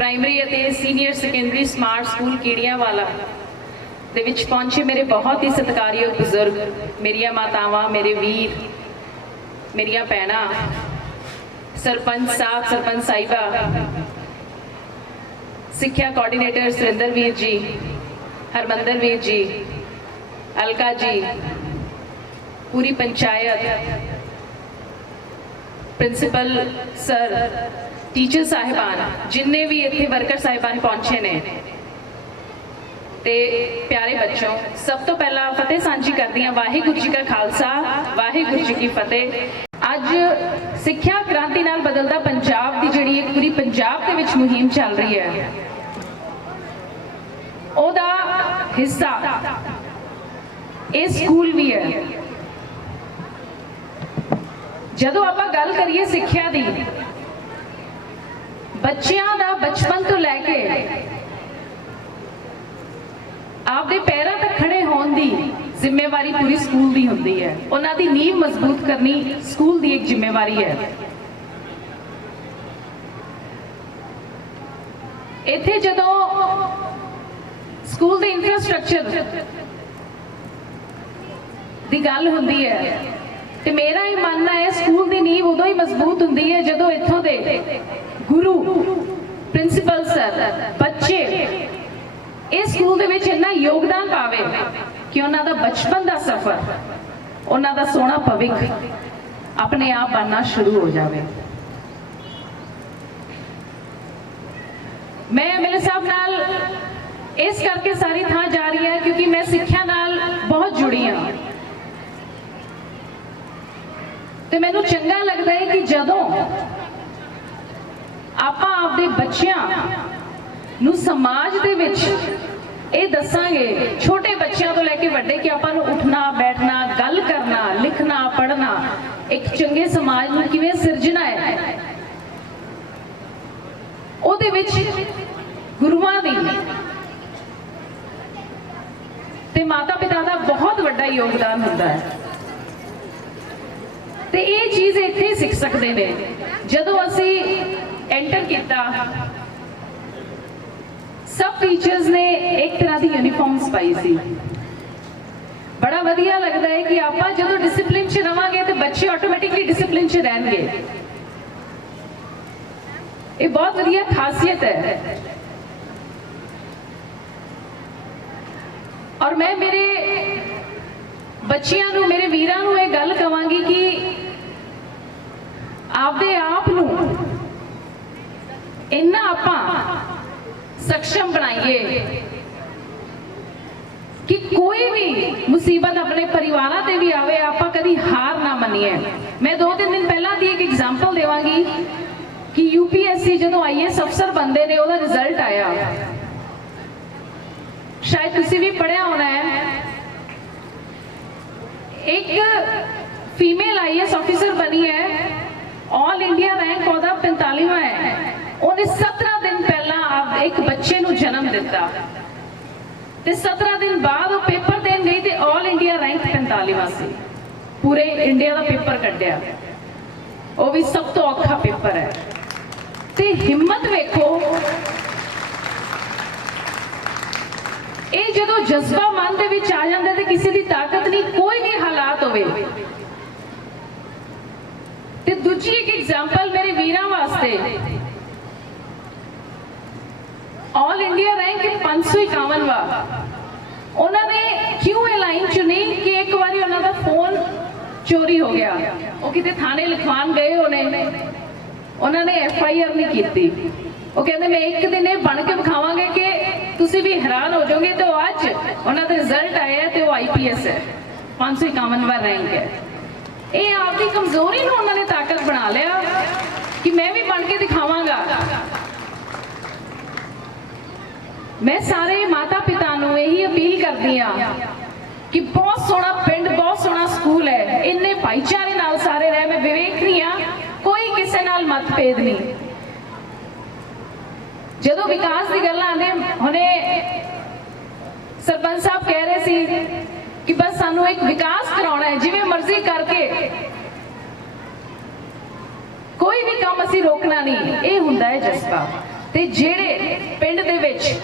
Primary ਅਤੇ senior secondary smart school ਕੀੜੀਆਂ ਵਾਲਾ ਦੇ ਵਿੱਚ ਪਹੁੰਚੇ ਮੇਰੇ ਬਹੁਤ ਹੀ ਸਤਿਕਾਰਯੋਗ ਬਜ਼ੁਰਗ, ਮੇਰੀਆਂ ਮਾਤਾਵਾਂ, ਮੇਰੇ ਵੀਰ, ਮੇਰੀਆਂ ਭੈਣਾਂ, ਸਰਪੰਚ ਸਾਹਿਬ, ਸਰਪੰਚ ਸਾਹਿਬਾ, ਸਿੱਖਿਆ ਕੋਆਰਡੀਨੇਟਰ ਸੁਰਿੰਦਰ ਵੀਰ ਜੀ, ਹਰਮੰਦਰ ਵੀਰ ਜੀ, ਅਲਕਾ ਜੀ, ਪੂਰੀ ਪੰਚਾਇਤ ਪ੍ਰਿੰਸੀਪਲ ਸਰ ਟੀਚਰ ਸਾਹਿਬਾਨ, ਜਿੰਨੇ ਵੀ ਇੱਥੇ ਵਰਕਰ ਸਾਹਿਬਾਨ ਪਹੁੰਚੇ ਨੇ, ਤੇ ਪਿਆਰੇ ਬੱਚੋ ਸਭ ਤੋਂ ਪਹਿਲਾਂ ਫਤਿਹ ਸਾਂਝੀ ਕਰਦੀ ਹਾਂ ਵਾਹਿਗੁਰੂ ਜੀ ਕਾ ਖਾਲਸਾ, ਵਾਹਿਗੁਰੂ ਜੀ ਕੀ ਫਤਿਹ। ਅੱਜ ਸਿੱਖਿਆ ਕ੍ਰਾਂਤੀ ਨਾਲ ਬਦਲਦਾ ਪੰਜਾਬ ਦੀ ਜਿਹੜੀ ਇੱਕ ਪੂਰੀ ਪੰਜਾਬ ਦੇ ਵਿੱਚ ਮੁਹਿੰਮ ਚੱਲ ਰਹੀ ਹੈ, ਉਹਦਾ ਹਿੱਸਾ ਇਹ ਸਕੂਲ ਵੀ ਹੈ। ਜਦੋਂ ਆਪਾਂ ਗੱਲ ਕਰੀਏ ਸਿੱਖਿਆ ਦੀ ਬੱਚਿਆਂ ਦਾ ਬਚਪਨ ਤੋਂ ਲੈ ਕੇ ਆਪਦੇ ਪੈਰਾਂ ਤੇ ਖੜੇ ਹੋਣ ਦੀ ਜ਼ਿੰਮੇਵਾਰੀ ਪੂਰੀ ਸਕੂਲ ਦੀ ਹੁੰਦੀ ਹੈ। ਉਹਨਾਂ ਦੀ ਨੀਂਹ ਮਜ਼ਬੂਤ ਕਰਨੀ ਸਕੂਲ ਦੀ ਇੱਕ ਜ਼ਿੰਮੇਵਾਰੀ ਹੈ। ਇੱਥੇ ਜਦੋਂ ਸਕੂਲ ਦੇ ਇਨਫਰਾਸਟ੍ਰਕਚਰ ਦੀ ਗੱਲ ਹੁੰਦੀ ਹੈ ਤੇ ਮੇਰਾ ਹੀ ਮੰਨਣਾ ਹੈ, ਸਕੂਲ ਦੀ ਨੀਂਹ ਉਦੋਂ ਹੀ ਮਜ਼ਬੂਤ ਹੁੰਦੀ ਹੈ ਜਦੋਂ ਇੱਥੋਂ ਦੇ ਗੁਰੂ ਪ੍ਰਿੰਸੀਪਲ ਸਰ ਬੱਚੇ ਇਸ ਸਕੂਲ ਦੇ ਵਿੱਚ ਇੰਨਾ ਯੋਗਦਾਨ ਪਾਵੇ ਕਿ ਉਹਨਾਂ ਦਾ ਬਚਪਨ ਦਾ ਸਫ਼ਰ, ਉਹਨਾਂ ਦਾ ਸੋਹਣਾ ਭਵਿੱਖ ਆਪਣੇ ਆਪ ਬਣਨਾ ਸ਼ੁਰੂ ਹੋ ਜਾਵੇ। ਮੈਂ ਮੇਰੇ ਸਾਹਿਬ ਨਾਲ ਇਸ ਕਰਕੇ ਸਾਰੀ ਥਾਂ ਜਾ ਰਹੀ ਹਾਂ ਕਿਉਂਕਿ ਮੈਂ ਸਿੱਖਿਆ ਨਾਲ ਬਹੁਤ ਜੁੜੀ ਹਾਂ। ਤੇ ਮੈਨੂੰ ਚੰਗਾ ਲੱਗਦਾ ਹੈ ਕਿ ਜਦੋਂ ਆਪਾਂ ਆਪਦੇ ਬੱਚਿਆਂ ਨੂੰ ਸਮਾਜ ਦੇ ਵਿੱਚ ਇਹ ਦੱਸਾਂਗੇ, ਛੋਟੇ ਬੱਚਿਆਂ ਤੋਂ ਲੈ ਕੇ ਵੱਡੇ ਕਿ ਆਪਾਂ ਨੂੰ ਉੱਠਣਾ, ਬੈਠਣਾ, ਗੱਲ ਕਰਨਾ, ਲਿਖਣਾ, ਪੜ੍ਹਨਾ, ਇੱਕ ਚੰਗੇ ਸਮਾਜ ਨੂੰ ਕਿਵੇਂ ਸਿਰਜਣਾ ਹੈ। ਉਹਦੇ ਵਿੱਚ ਗੁਰੂਆਂ ਦੀ ਤੇ ਮਾਤਾ ਪਿਤਾ ਦਾ ਬਹੁਤ ਵੱਡਾ ਯੋਗਦਾਨ ਹੁੰਦਾ ਹੈ। ਤੇ ਇਹ ਚੀਜ਼ ਇੱਥੇ ਸਿੱਖ ਸਕਦੇ ਨੇ। ਜਦੋਂ ਅਸੀਂ ਐਂਟਰ ਕੀਤਾ। ਸਭ ਟੀਚਰਸ ਨੇ ਇੱਕ ਤਰ੍ਹਾਂ ਦੀ ਯੂਨੀਫਾਰਮਸ ਪਾਈ ਸੀ। ਬੜਾ ਵਧੀਆ ਲੱਗਦਾ ਹੈ ਕਿ ਆਪਾਂ ਜਦੋਂ ਡਿਸਪਲਿਨ 'ਚ ਰਵਾਂਗੇ ਤੇ ਬੱਚੇ ਆਟੋਮੈਟਿਕਲੀ ਡਿਸਪਲਿਨ 'ਚ ਰਹਿਣਗੇ। ਇਹ ਬਹੁਤ ਵਧੀਆ ਖਾਸੀਅਤ ਹੈ। ਔਰ ਮੈਂ ਮੇਰੇ ਬੱਚਿਆਂ ਨੂੰ, ਮੇਰੇ ਵੀਰਾਂ ਨੂੰ ਇਹ ਗੱਲ ਕਵਾਂਗੀ ਕਿ ਆਪਦੇ ਆਪ ਨੂੰ ਇੰਨਾ ਆਪਾਂ ਸક્ષਮ ਬਣਾਈਏ ਕਿ ਕੋਈ ਵੀ ਮੁਸੀਬਤ ਆਪਣੇ ਪਰਿਵਾਰਾਂ ਤੇ ਵੀ ਆਵੇ, ਆਪਾਂ ਕਦੀ ਹਾਰ ਨਾ ਮੰਨੀਏ। ਮੈਂ ਦੋ ਤਿੰਨ ਦਿਨ ਪਹਿਲਾਂ ਦੀ ਇੱਕ ਐਗਜ਼ਾਮਪਲ ਦੇਵਾਂਗੀ ਕਿ ਯੂਪੀਐਸਸੀ ਜਦੋਂ ਆਈਐਸ ਅਫਸਰ ਬੰਦੇ ਨੇ, ਉਹਦਾ ਰਿਜ਼ਲਟ ਆਇਆ। ਸ਼ਾਇਦ ਤੁਸੀਂ ਵੀ ਪੜਿਆ ਹੋਣਾ ਹੈ। ਇੱਕ ਫੀਮੇਲ ਆਈਐਸ ਅਫੀਸਰ ਬਣੀ ਹੈ ਆਲ ਇੰਡੀਆ ਰੈਂਕ ਉਹਦਾ 45ਵਾਂ ਹੈ ਉਹਨੇ 17 ਦਿਨ ਪਹਿਲਾਂ ਆਪ ਇੱਕ ਬੱਚੇ ਨੂੰ ਜਨਮ ਦਿੱਤਾ। ਤੇ 17 ਦਿਨ ਬਾਅਦ ਉਹ ਪੇਪਰ ਦੇਣ ਗਈ ਤੇ ਆਲ ਇੰਡੀਆ ਰੈਂਕ 45ਵਾਂ ਸੀ। ਪੂਰੇ ਇੰਡੀਆ ਦਾ ਪੇਪਰ ਕੱਢਿਆ। ਉਹ ਵੀ ਸਭ ਤੋਂ ਔਖਾ ਪੇਪਰ ਹੈ। ਤੇ ਹਿੰਮਤ ਵੇਖੋ, ਇਹ ਜਦੋਂ ਜਜ਼ਬਾ ਮਨ ਦੇ ਵਿੱਚ ਆ ਜਾਂਦਾ ਤੇ ਕਿਸੇ ਦੀ ਤਾਕਤ ਨਹੀਂ, ਕੋਈ ਵੀ ਹਾਲਾਤ ਹੋਵੇ। ਤੇ ਦੂਜੀ ਇੱਕ ਐਗਜ਼ਾਮਪਲ ਮੇਰੇ ਵੀਰਾਂ ਵਾਸਤੇ। ਆਲ ਇੰਡੀਆ ਰੈਂਕ 551 ਵਾ ਉਹਨਾਂ ਨੇ ਕਿਉਂ ਇਹ ਲਾਈਨ ਚੁਣੀ ਕਿ ਇੱਕ ਵਾਰੀ ਉਹਨਾਂ ਦਾ ਫੋਨ ਚੋਰੀ ਹੋ ਗਿਆ? ਉਹ ਕਿਤੇ ਥਾਣੇ ਲਿਖਵਾਉਣ ਗਏ ਹੋਣੇ। ਉਹਨਾਂ ਨੇ ਐਫ ਆਈ ਆਰ ਨਹੀਂ ਕੀਤੀ। ਉਹ ਕਹਿੰਦੇ, ਮੈਂ ਇੱਕ ਦਿਨ ਇਹ ਬਣ ਕੇ ਵਿਖਾਵਾਂਗੇ ਕਿ ਤੁਸੀਂ ਵੀ ਹੈਰਾਨ ਹੋ ਜਾਓਗੇ ਤੇ ਉਹ ਅੱਜ ਉਹਨਾਂ ਦਾ ਰਿਜ਼ਲਟ ਆਇਆ ਤੇ ਉਹ ਆਈਪੀਐਸ ਹੈ। 551ਵਾਂ ਰੈਂਕ ਹੈ। ਇਹ ਆਪਦੀ ਕਮਜ਼ੋਰੀ ਨੂੰ ਉਹਨਾਂ ਨੇ ਤਾਕਤ ਬਣਾ ਲਿਆ ਕਿ ਮੈਂ ਵੀ ਬਣ ਕੇ ਦਿਖਾਵਾਂਗਾ ਮੈਂ ਸਾਰੇ ਮਾਤਾ ਪਿਤਾ ਨੂੰ ਇਹੀ ਅਪੀਲ ਕਰਦੀ ਆ ਕਿ ਬਹੁਤ ਸੋਹਣਾ ਪਿੰਡ, ਬਹੁਤ ਸੋਹਣਾ ਸਕੂਲ ਹੈ। ਇੰਨੇ ਭਾਈਚਾਰੇ ਨਾਲ ਸਾਰੇ ਰਹਿ, ਮੈਂ ਵਿਵੇਕ ਰਹੀ ਆ ਕੋਈ ਕਿਸੇ ਨਾਲ ਮਤਭੇਦ ਨਹੀਂ। ਜਦੋਂ ਵਿਕਾਸ ਦੀ ਗੱਲਾਂ ਆਉਂਦੇ, ਹੁਣੇ ਸਰਪੰਚ ਸਾਹਿਬ ਕਹਿ ਰਹੇ ਸੀ ਕਿ ਬਸ ਸਾਨੂੰ ਇੱਕ ਵਿਕਾਸ ਕਰਾਉਣਾ ਹੈ, ਜਿਵੇਂ ਮਰਜ਼ੀ ਕਰਕੇ। ਕੋਈ ਵੀ ਕੰਮ ਅਸੀਂ ਰੋਕਣਾ ਨਹੀਂ, ਇਹ ਹੁੰਦਾ ਹੈ ਜਜ਼ਬਾ। ਤੇ ਜਿਹੜੇ ਪਿੰਡ ਦੇ ਵਿੱਚ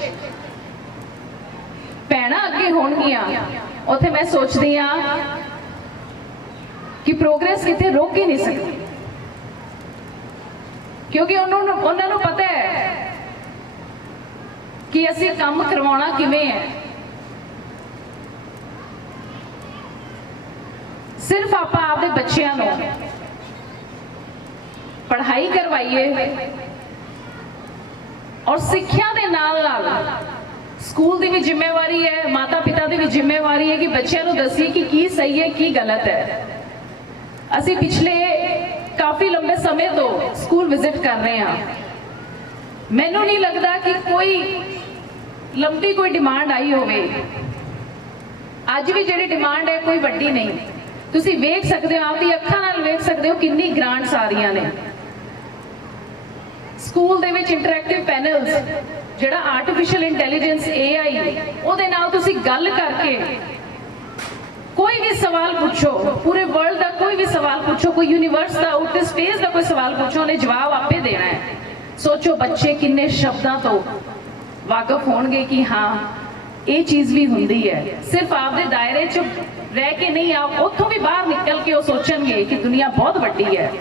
ਭੈਣਾਂ ਹੋਣਗੀਆਂ। ਉੱਥੇ ਮੈਂ ਸੋਚਦੀ ਆ ਕਿ ਪ੍ਰੋਗਰੈਸ ਕਿਤੇ ਰੋਕ ਹੀ ਨਹੀਂ ਸਕਦੀ। ਕਿਉਂਕਿ ਉਹਨਾਂ ਨੂੰ ਉਹਨਾਂ ਨੂੰ ਪਤਾ ਹੈ ਕਿ ਅਸੀਂ ਕੰਮ ਕਰਵਾਉਣਾ ਕਿਵੇਂ ਹੈ। ਸਿਰਫ ਆਪਾਂ ਆਪਦੇ ਬੱਚਿਆਂ ਨੂੰ ਪੜ੍ਹਾਈ ਕਰਵਾਈਏ ਔਰ ਸਿੱਖਿਆ ਦੇ ਨਾਲ ਨਾਲ ਸਕੂਲ ਦੀ ਵੀ ਜ਼ਿੰਮੇਵਾਰੀ ਹੈ ਮਾਤਾ ਪਿਤਾ ਦੀ ਵੀ ਜ਼ਿੰਮੇਵਾਰੀ ਹੈ ਕਿ ਬੱਚਿਆਂ ਨੂੰ ਦੱਸੀਏ ਕਿ ਕੀ ਸਹੀ ਹੈ, ਕੀ ਗਲਤ ਹੈ। ਅਸੀਂ ਪਿਛਲੇ ਕਾਫੀ ਲੰਬੇ ਸਮੇਂ ਤੋਂ ਸਕੂਲ ਵਿਜ਼ਿਟ ਕਰ ਰਹੇ ਹਾਂ। ਮੈਨੂੰ ਨਹੀਂ ਲੱਗਦਾ ਕਿ ਕੋਈ ਲੰਬੀ ਕੋਈ ਡਿਮਾਂਡ ਆਈ ਹੋਵੇ। ਅੱਜ ਵੀ ਜਿਹੜੀ ਡਿਮਾਂਡ ਹੈ, ਕੋਈ ਵੱਡੀ ਨਹੀਂ। ਤੁਸੀਂ ਵੇਖ ਸਕਦੇ ਹੋ, ਆਪਦੀ ਅੱਖਾਂ ਨਾਲ ਵੇਖ ਸਕਦੇ ਹੋ ਕਿੰਨੀ ਗ੍ਰਾਂਟਸ ਆ ਰਹੀਆਂ ਨੇ। ਸਕੂਲ ਦੇ ਵਿੱਚ ਇੰਟਰੈਕਟਿਵ ਪੈਨਲਸ ਜਿਹੜਾ ਆਰਟੀਫੀਸ਼ੀਅਲ ਇੰਟੈਲੀਜੈਂਸ AI ਉਹਦੇ ਨਾਲ ਤੁਸੀਂ ਗੱਲ ਕਰਕੇ ਕੋਈ ਵੀ ਸਵਾਲ ਪੁੱਛੋ, ਪੂਰੇ ਵਰਲਡ ਦਾ ਕੋਈ ਵੀ ਸਵਾਲ ਪੁੱਛੋ, ਕੋਈ ਯੂਨੀਵਰਸ ਦਾ ਉੱਤੇ ਸਪੇਸ ਦਾ ਕੋਈ ਸਵਾਲ ਪੁੱਛੋ, ਉਹਨੇ ਜਵਾਬ ਆਪੇ ਦੇਣਾ ਹੈ। ਸੋਚੋ ਬੱਚੇ ਕਿੰਨੇ ਸ਼ਬਦਾਂ ਤੋਂ ਵਾਕਫ ਹੋਣਗੇ ਕਿ ਹਾਂ, ਇਹ ਚੀਜ਼ ਵੀ ਹੁੰਦੀ ਹੈ। ਸਿਰਫ ਆਪਦੇ ਦਾਇਰੇ 'ਚ ਰਹਿ ਕੇ ਨਹੀਂ, ਆਪ ਉੱਥੋਂ ਵੀ ਬਾਹਰ ਨਿਕਲ ਕੇ ਉਹ ਸੋਚਣਗੇ ਕਿ ਦੁਨੀਆ ਬਹੁਤ ਵੱਡੀ ਹੈ।